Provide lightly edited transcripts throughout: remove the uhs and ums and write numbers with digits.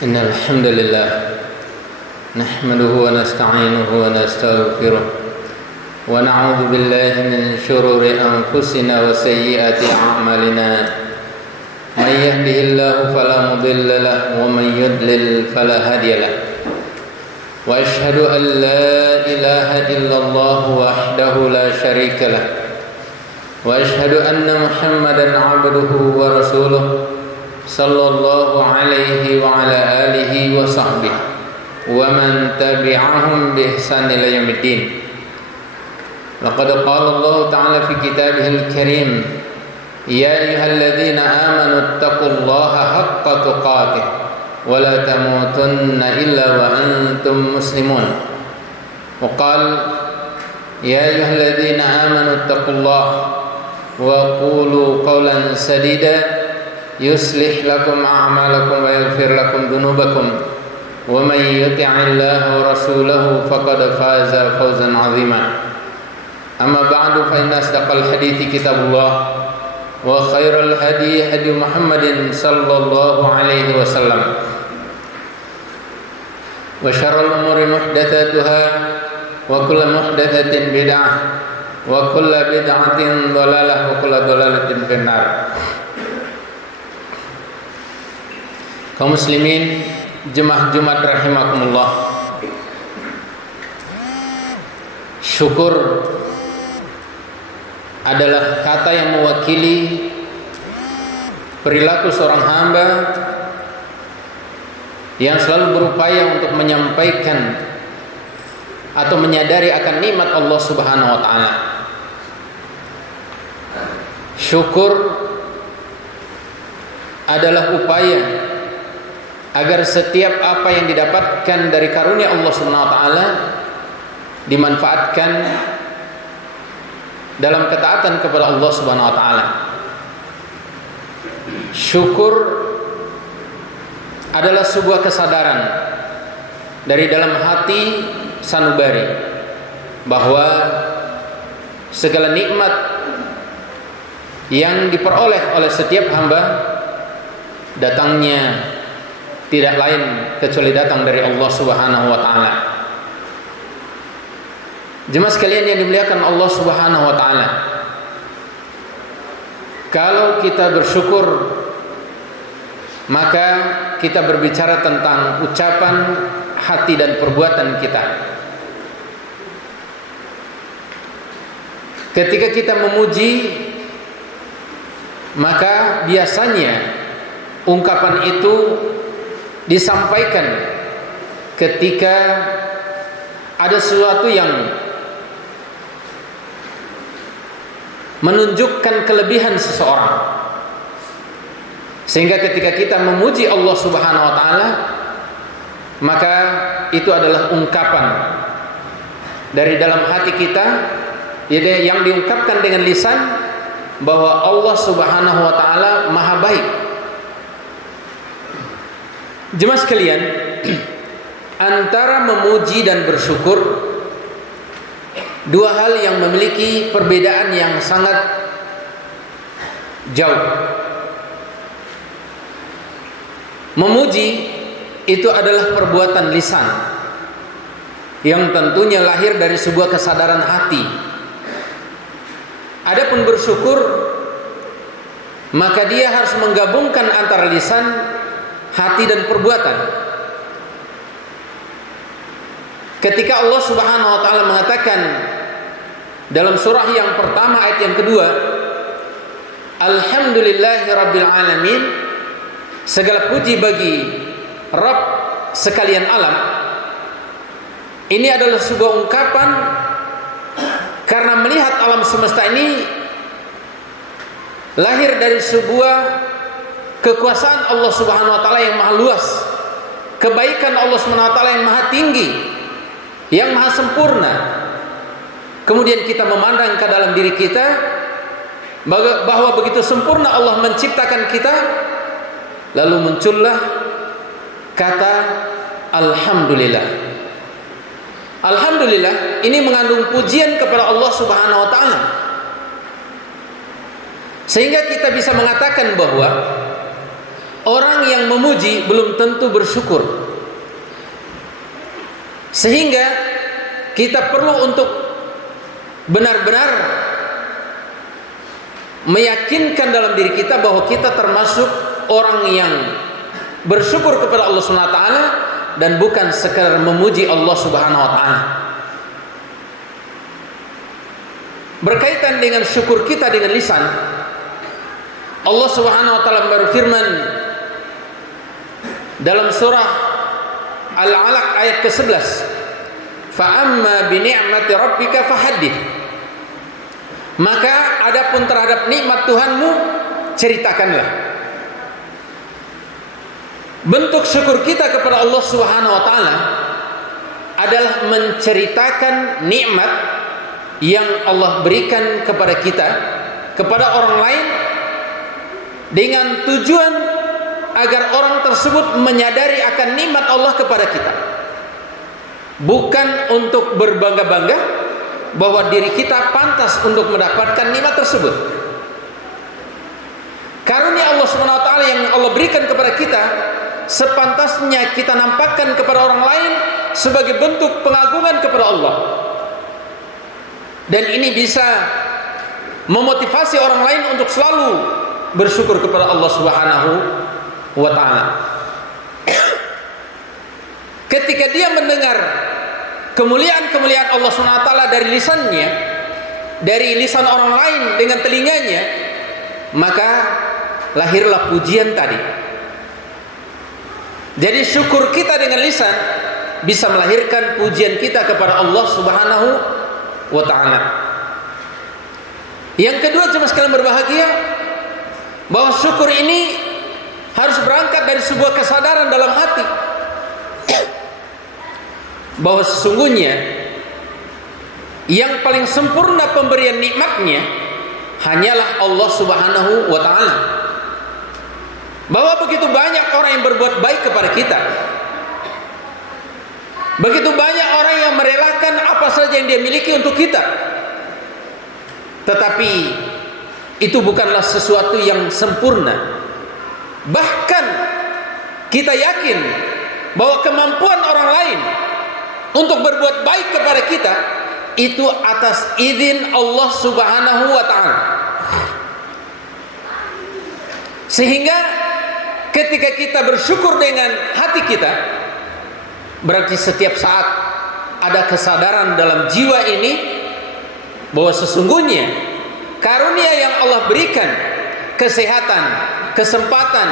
إن الحمد لله نحمده ونستعينه ونستغفره ونعوذ بالله من شرور أنفسنا وسيئات أعمالنا من يهده الله فلا مضل له ومن يضلل فلا هادي له وأشهد أن لا إله إلا الله وحده لا شريك له وأشهد أن محمدا عبده ورسوله صلى الله عليه وعلى آله وصحبه ومن تبعهم بإحسان إلى يوم الدين. لقد قال الله تعالى في كتابه الكريم يا أيها الذين آمنوا اتقوا الله حق تقاته ولا تموتن إلا وأنتم مسلمون. وقال يا أيها الذين آمنوا اتقوا الله وقولوا قولا سديدا يصلح لكم أعمالكم ويغفر لكم ذنوبكم ومن يطع الله ورسوله فقد فاز فوزا عظيما. أما بعد فإن أصدق الحديث كتاب الله وخير الهدي هدي محمد صلى الله عليه وسلم وشر الأمور محدثاتها وكل محدثة بدعة وكل بدعة ضلالة وكل ضلالة في النار. Kaum muslimin jemaah Jumat rahimakumullah, syukur adalah kata yang mewakili perilaku seorang hamba yang selalu berupaya untuk menyampaikan atau menyadari akan nikmat Allah Subhanahu wa taala. Syukur adalah upaya agar setiap apa yang didapatkan dari karunia Allah Subhanahu wa taala dimanfaatkan dalam ketaatan kepada Allah Subhanahu wa taala. Syukur adalah sebuah kesadaran dari dalam hati sanubari bahwa segala nikmat yang diperoleh oleh setiap hamba datangnya tidak lain kecuali datang dari Allah Subhanahu wa taala. Jemaah sekalian yang dimuliakan Allah Subhanahu wa taala, kalau kita bersyukur maka kita berbicara tentang ucapan, hati dan perbuatan kita. Ketika kita memuji, maka biasanya ungkapan itu disampaikan ketika ada sesuatu yang menunjukkan kelebihan seseorang, sehingga ketika kita memuji Allah Subhanahu wa taala maka itu adalah ungkapan dari dalam hati kita yang diungkapkan dengan lisan bahwa Allah Subhanahu wa taala maha baik. Jemaah sekalian, antara memuji dan bersyukur dua hal yang memiliki perbedaan yang sangat jauh. Memuji itu adalah perbuatan lisan yang tentunya lahir dari sebuah kesadaran hati. Adapun bersyukur, maka dia harus menggabungkan antara lisan, hati dan perbuatan. Ketika Allah Subhanahu wa taala mengatakan dalam surah yang pertama ayat yang kedua, Alhamdulillahirabbil alamin, segala puji bagi Rabb sekalian alam. Ini adalah sebuah ungkapan karena melihat alam semesta ini lahir dari sebuah kekuasaan Allah Subhanahu wa taala yang maha luas, kebaikan Allah Subhanahu wa taala yang maha tinggi, yang maha sempurna. Kemudian kita memandang ke dalam diri kita bahwa begitu sempurna Allah menciptakan kita, lalu muncullah kata alhamdulillah. Alhamdulillah ini mengandung pujian kepada Allah Subhanahu wa taala. Sehingga kita bisa mengatakan bahwa orang yang memuji belum tentu bersyukur. Sehingga kita perlu untuk benar-benar meyakinkan dalam diri kita bahwa kita termasuk orang yang bersyukur kepada Allah Subhanahu wa taala dan bukan sekadar memuji Allah Subhanahu wa taala. Berkaitan dengan syukur kita dengan lisan, Allah Subhanahu wa taala berfirman dalam surah Al-Alaq ayat ke-11, "Fa amma bi ni'mati rabbika fahaddits." Maka adapun terhadap nikmat Tuhanmu, ceritakanlah. Bentuk syukur kita kepada Allah Subhanahu wa taala adalah menceritakan nikmat yang Allah berikan kepada kita, kepada orang lain, dengan tujuan agar orang tersebut menyadari akan nikmat Allah kepada kita. Bukan untuk berbangga-bangga bahwa diri kita pantas untuk mendapatkan nikmat tersebut. Karunia Allah Subhanahu wa taala yang Allah berikan kepada kita sepantasnya kita nampakkan kepada orang lain sebagai bentuk pengagungan kepada Allah. Dan ini bisa memotivasi orang lain untuk selalu bersyukur kepada Allah Subhanahu wa taala. Ketika dia mendengar kemuliaan-kemuliaan Allah Subhanahu wa taala dari lisannya, dari lisan orang lain dengan telinganya, maka lahirlah pujian tadi. Jadi syukur kita dengan lisan bisa melahirkan pujian kita kepada Allah Subhanahu wa ta'ala. Yang kedua, jemaah sekalian berbahagia, bahwa syukur ini harus berangkat dari sebuah kesadaran dalam hati bahwa sesungguhnya yang paling sempurna pemberian nikmatnya hanyalah Allah Subhanahu wa ta'ala. Bahwa begitu banyak orang yang berbuat baik kepada kita, begitu banyak orang yang merelakan apa saja yang dia miliki untuk kita, tetapi itu bukanlah sesuatu yang sempurna. Bahkan kita yakin bahwa kemampuan orang lain untuk berbuat baik kepada kita itu atas izin Allah Subhanahu wa ta'ala. Sehingga ketika kita bersyukur dengan hati kita, berarti setiap saat ada kesadaran dalam jiwa ini bahwa sesungguhnya karunia yang Allah berikan, kesehatan, kesempatan,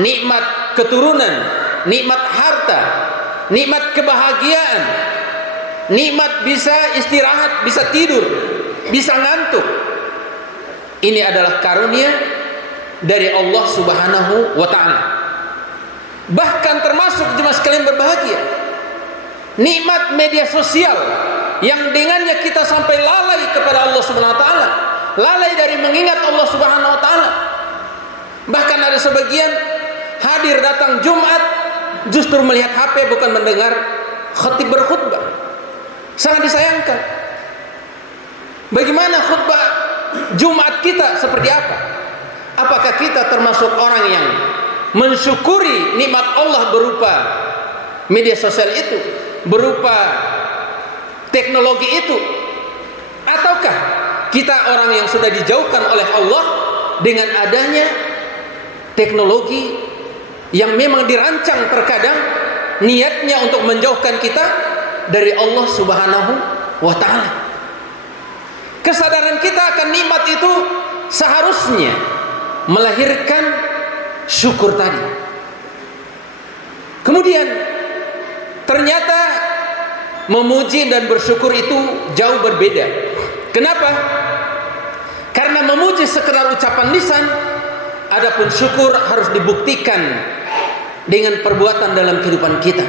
nikmat keturunan, nikmat harta, nikmat kebahagiaan, nikmat bisa istirahat, bisa tidur, bisa ngantuk, ini adalah karunia dari Allah Subhanahu wa ta'ala. Bahkan termasuk jemaah sekalian berbahagia, nikmat media sosial yang dengannya kita sampai lalai kepada Allah Subhanahu wa ta'ala, lalai dari mengingat Allah Subhanahu wa ta'ala. Bahkan ada sebagian hadir datang Jumat justru melihat HP, bukan mendengar khatib berkhutbah. Sangat disayangkan. Bagaimana khutbah Jumat kita seperti apa? Apakah kita termasuk orang yang mensyukuri nikmat Allah berupa media sosial itu, berupa teknologi itu? Ataukah kita orang yang sudah dijauhkan oleh Allah dengan adanya teknologi yang memang dirancang terkadang niatnya untuk menjauhkan kita dari Allah Subhanahu wa ta'ala? Kesadaran kita akan nikmat itu seharusnya melahirkan syukur tadi. Kemudian ternyata memuji dan bersyukur itu jauh berbeda. Kenapa? Karena memuji sekedar ucapan lisan, adapun syukur harus dibuktikan dengan perbuatan dalam kehidupan kita.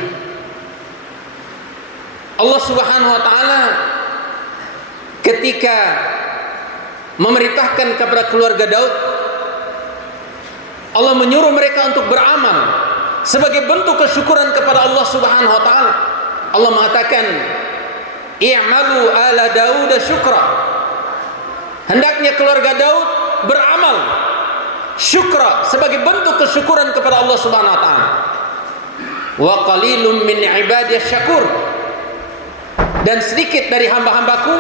Allah Subhanahu wa ta'ala ketika memerintahkan kepada keluarga Daud, Allah menyuruh mereka untuk beramal sebagai bentuk kesyukuran kepada Allah Subhanahu wa ta'ala. Allah mengatakan, "I'malu ala Daud syukra." Hendaknya keluarga Daud beramal syukra, sebagai bentuk kesyukuran kepada Allah Subhanahu wa taala. Wa qalilum min ibadiyas syakur, dan sedikit dari hamba-hambaku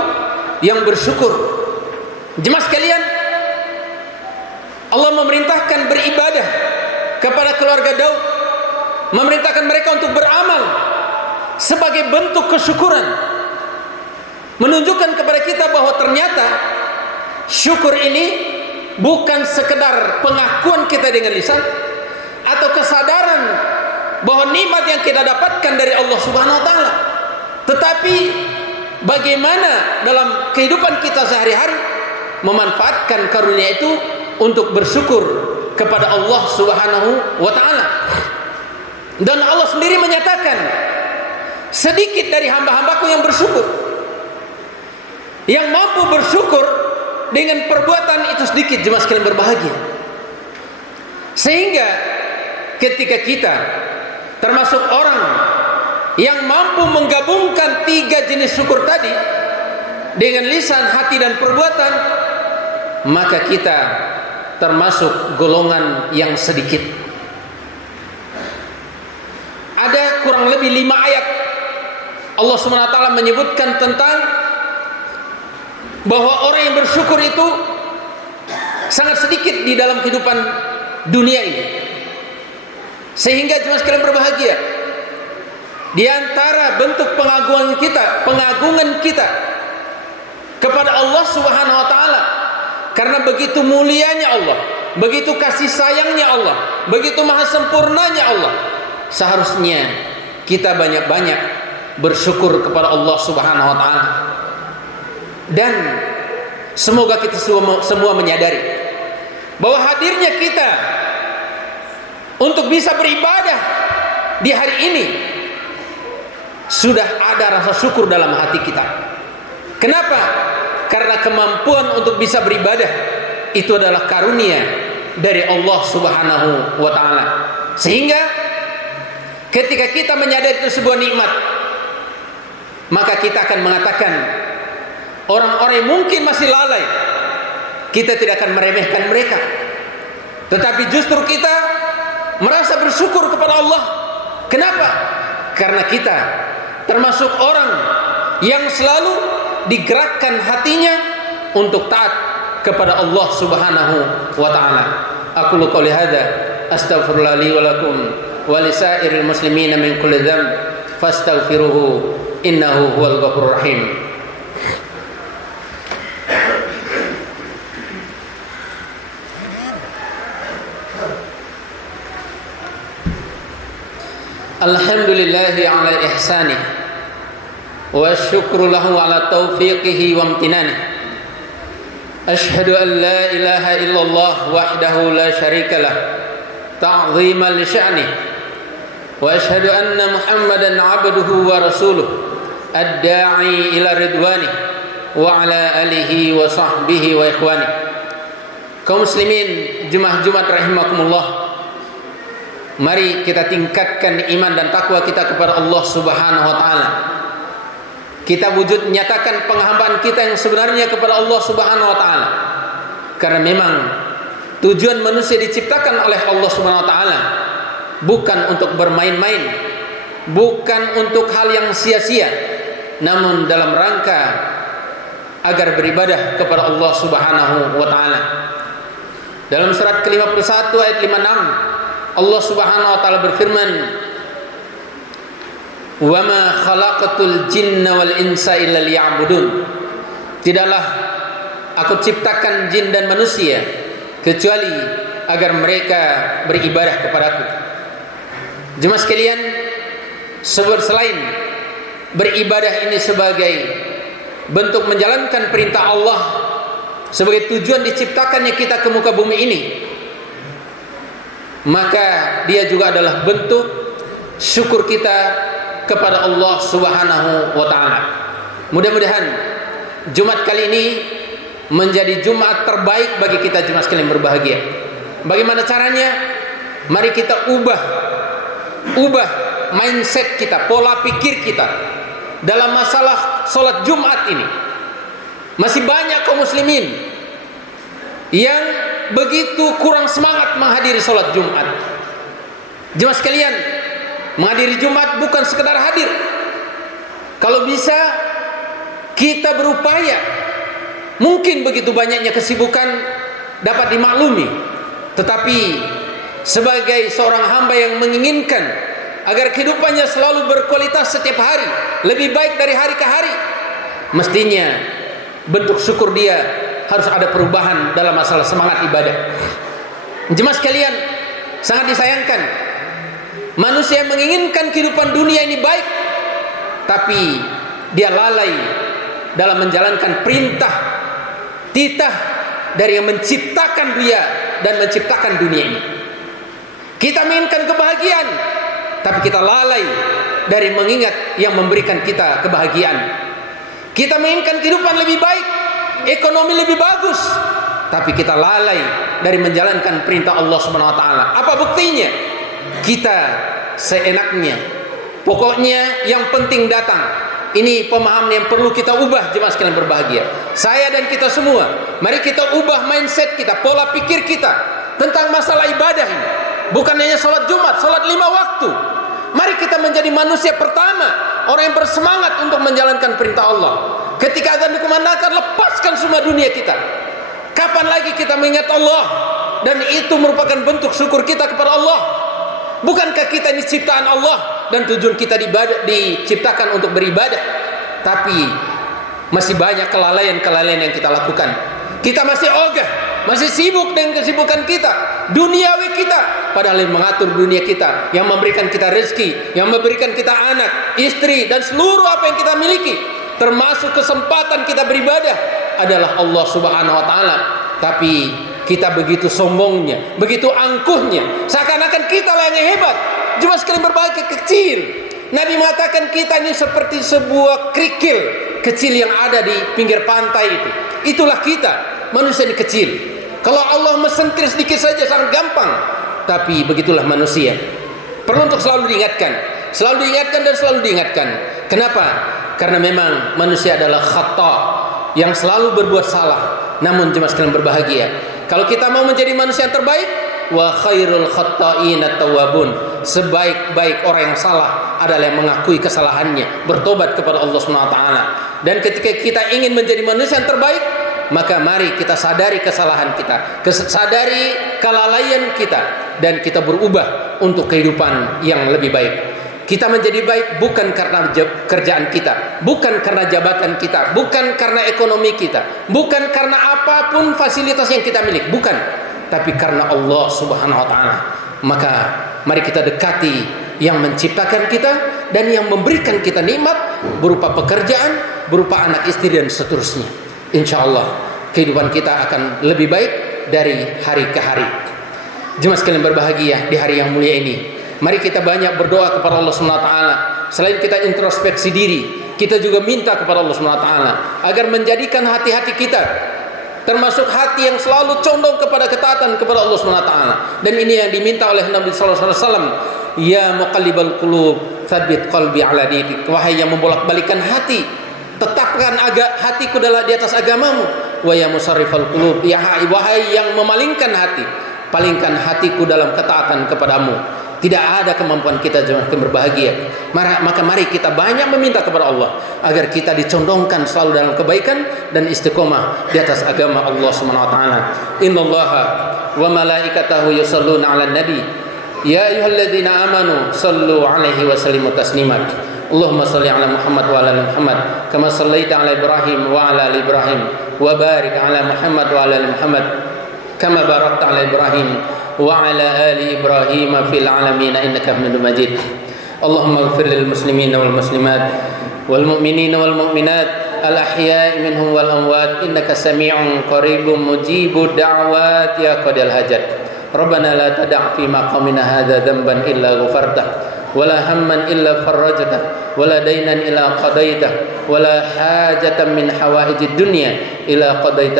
yang bersyukur. Jemaah sekalian, Allah memerintahkan beribadah kepada keluarga Daud, memerintahkan mereka untuk beramal sebagai bentuk kesyukuran, menunjukkan kepada kita bahwa ternyata syukur ini bukan sekedar pengakuan kita dengan lisan atau kesadaran bahwa nikmat yang kita dapatkan dari Allah Subhanahu wa taala, tetapi bagaimana dalam kehidupan kita sehari-hari memanfaatkan karunia itu untuk bersyukur kepada Allah Subhanahu wa taala. Dan Allah sendiri menyatakan, sedikit dari hamba-hambaku yang bersyukur. Yang mampu bersyukur dengan perbuatan itu sedikit, jemaah sekalian berbahagia. Sehingga ketika kita termasuk orang yang mampu menggabungkan 3 jenis syukur tadi dengan lisan, hati, dan perbuatan, maka kita termasuk golongan yang sedikit. Ada kurang lebih 5 ayat Allah SWT menyebutkan tentang bahwa orang yang bersyukur itu sangat sedikit di dalam kehidupan dunia ini. Sehingga jemaah sekalian berbahagia, di antara bentuk pengagungan kita kepada Allah Subhanahu wa taala, karena begitu mulianya Allah, begitu kasih sayangnya Allah, begitu maha sempurnanya Allah, seharusnya kita banyak-banyak bersyukur kepada Allah Subhanahu wa taala. Dan semoga kita semua menyadari bahwa hadirnya kita untuk bisa beribadah di hari ini sudah ada rasa syukur dalam hati kita. Kenapa? Karena kemampuan untuk bisa beribadah itu adalah karunia dari Allah Subhanahu wa taala. Sehingga ketika kita menyadari itu sebuah nikmat, maka kita akan mengatakan, orang-orang yang mungkin masih lalai, kita tidak akan meremehkan mereka, tetapi justru kita merasa bersyukur kepada Allah. Kenapa? Karena kita termasuk orang yang selalu digerakkan hatinya untuk taat kepada Allah Subhanahu wa taala. Aku qouli hadza astaghfirullah li wa lakum wa lisairil muslimin min kulli dzamb fastaghfiruhu innahu huwal ghafurur rahim. Alhamdulillahi ala ihsanih wa syukru lahu ala taufiqihi wa amtinanih. Ashhadu an la ilaha illallah wahdahu la syarikalah ta'ziman li sya'nih, wa ashhadu anna Muhammadan abduhu wa rasuluh ad-da'i ila ridwanih wa ala alihi wa sahbihi wa ikhwanih. Kaum muslimin jemaah Jumat rahimakumullah, mari kita tingkatkan iman dan takwa kita kepada Allah Subhanahu wa taala. Kita wujud nyatakan penghambaan kita yang sebenarnya kepada Allah Subhanahu wa taala. Karena memang tujuan manusia diciptakan oleh Allah Subhanahu wa taala bukan untuk bermain-main, bukan untuk hal yang sia-sia, namun dalam rangka agar beribadah kepada Allah Subhanahu wa taala. Dalam surat ke-51 ayat 56, Allah Subhanahu wa taala berfirman, "Wa ma khalaqatul jinna wal insa illa liya'budun." Tidaklah aku ciptakan jin dan manusia kecuali agar mereka beribadah kepadaku. Jemaah sekalian, selain beribadah ini sebagai bentuk menjalankan perintah Allah, sebagai tujuan diciptakannya kita ke muka bumi ini, maka dia juga adalah bentuk syukur kita kepada Allah Subhanahu wa taala. Mudah-mudahan Jumat kali ini menjadi Jumat terbaik bagi kita jemaah sekalian berbahagia. Bagaimana caranya? Mari kita ubah mindset kita, pola pikir kita dalam masalah sholat Jumat ini. Masih banyak kaum muslimin yang begitu kurang semangat menghadiri sholat Jumat. Jemaah sekalian, menghadiri Jumat bukan sekedar hadir. Kalau bisa kita berupaya, mungkin begitu banyaknya kesibukan dapat dimaklumi, tetapi sebagai seorang hamba yang menginginkan agar kehidupannya selalu berkualitas setiap hari, lebih baik dari hari ke hari, mestinya bentuk syukur dia harus ada perubahan dalam masalah semangat ibadah. Jemaah sekalian, sangat disayangkan manusia yang menginginkan kehidupan dunia ini baik, tapi dia lalai dalam menjalankan perintah titah dari yang menciptakan dia dan menciptakan dunia ini. Kita menginginkan kebahagiaan, tapi kita lalai dari mengingat yang memberikan kita kebahagiaan. Kita menginginkan kehidupan lebih baik, ekonomi lebih bagus, tapi kita lalai dari menjalankan perintah Allah Subhanahu wa taala. Apa buktinya? Kita seenaknya, pokoknya yang penting datang. Ini pemahaman yang perlu kita ubah, jemaah sekalian berbahagia. Saya dan kita semua, mari kita ubah mindset kita, pola pikir kita tentang masalah ibadah ini. Bukan hanya sholat Jumat, sholat 5 waktu. Mari kita menjadi manusia pertama, orang yang bersemangat untuk menjalankan perintah Allah. Ketika azan dikumandangkan, lepaskan semua dunia kita. Kapan lagi kita mengingat Allah? Dan itu merupakan bentuk syukur kita kepada Allah. Bukankah kita ini ciptaan Allah dan tujuan kita diciptakan untuk beribadah? Tapi masih banyak kelalaian-kelalaian yang kita lakukan. Kita masih ogah, masih sibuk dengan kesibukan kita, duniawi kita, padahal yang mengatur dunia kita, yang memberikan kita rezeki, yang memberikan kita anak, istri, dan seluruh apa yang kita miliki, termasuk kesempatan kita beribadah, adalah Allah Subhanahu wa taala. Tapi kita begitu sombongnya, begitu angkuhnya, seakan-akan kita lah yang hebat. Cuma sekali berbahagia kecil. Nabi mengatakan kita ini seperti sebuah kerikil kecil yang ada di pinggir pantai itu. Itulah kita, manusia ini kecil. Kalau Allah mesentil sedikit saja sangat gampang. Tapi begitulah manusia. Perlu untuk selalu diingatkan, selalu diingatkan dan selalu diingatkan. Kenapa? Karena memang manusia adalah khata, yang selalu berbuat salah. Namun jemaah sekalian berbahagia, kalau kita mau menjadi manusia yang terbaik, wa khairul khatta'in at-tawwabun, sebaik-baik orang yang salah adalah yang mengakui kesalahannya, bertobat kepada Allah Subhanahu wa taala. Dan ketika kita ingin menjadi manusia yang terbaik, maka mari kita sadari kesalahan kita, sadari kelalaian kita, dan kita berubah untuk kehidupan yang lebih baik. Kita menjadi baik bukan karena kerjaan kita, bukan karena jabatan kita, bukan karena ekonomi kita, bukan karena apapun fasilitas yang kita miliki, bukan, tapi karena Allah Subhanahu wa taala. Maka mari kita dekati yang menciptakan kita dan yang memberikan kita nikmat berupa pekerjaan, berupa anak istri dan seterusnya. Insyaallah kehidupan kita akan lebih baik dari hari ke hari. Jemaah sekalian berbahagia, di hari yang mulia ini, mari kita banyak berdoa kepada Allah Subhanahu wa taala. Selain kita introspeksi diri, kita juga minta kepada Allah Subhanahu wa taala agar menjadikan hati-hati kita termasuk hati yang selalu condong kepada ketaatan kepada Allah Subhanahu wa taala. Dan ini yang diminta oleh Nabi sallallahu alaihi wasallam, ya muqallibal qulub, tsabbit qalbi ala dinik. Wahai yang membolak-balikan hati, tetapkan hatiku di atas agamamu. Wa ya musarrifal qulub, ya wahai yang memalingkan hati, palingkan hatiku dalam ketaatan kepadamu. Tidak ada kemampuan kita jemaah berbahagia. Maka mari kita banyak meminta kepada Allah agar kita dicondongkan selalu dalam kebaikan dan istiqomah di atas agama Allah Subhanahu wa taala. Innallaha wa malaikatahu yusholluna 'alan nabi. Ya ayyuhalladzina amanu shallu 'alaihi wa sallimu taslima. Allahumma shalli 'ala Muhammad wa 'ala ali Muhammad kama shallaita 'ala Ibrahim wa 'ala ali Ibrahim wa barik 'ala Muhammad wa 'ala ali Muhammad kama barakta 'ala Ibrahim وعلى آل إبراهيم في العالمين إنك حميد مجيد. اللهم اغفر للمسلمين والمسلمات والمؤمنين والمؤمنات الأحياء منهم والأموات إنك سميع قريب مجيب الدعوات يا قاضي الحاجات. ربنا لا تدع في مقامنا هذا ذنبا إلا غفرته ولا هما إلا فرجته ولا دينا إلا قضيته ولا حاجة من حوائج الدنيا إلا قضيت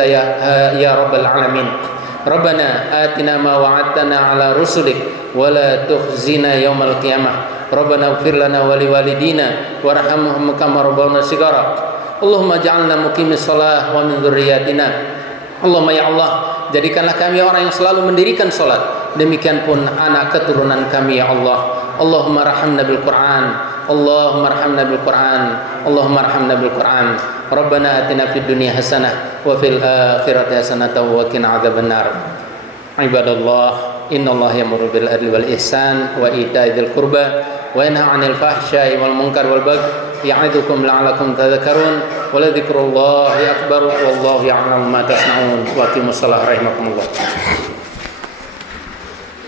يا رب العالمين. Rabbana atina ma wa'adtana ala rusulik wa la tukhzina yaumal qiyamah. Rabbana ighfir lana wa liwalidina warhamhum kama rabbawna shighara. Allahumma ij'alna muqimis shalah wa min dzurriyyatina. Allahumma ya Allah, jadikanlah kami orang yang selalu mendirikan salat. Demikian pun anak keturunan kami ya Allah. Allahumma arhamna bil Qur'an, Allahumma arhamna bil Qur'an, Allahumma arhamna bil Qur'an. Rabbana atina fid dunya hasanah wa fil akhirati hasanah wa qina adzabannar. Ibadallah, innallaha ya'muru bil adli wal ihsan wa ita'i dzil qurba wa yanha 'anil fahsya'i wal munkar wal baghi ya'idukum la'allakum tadhakkarun wa la dzikrullahi akbar wallahu ya'lamu ma tasna'un wa aqimussalah rahimakumullah.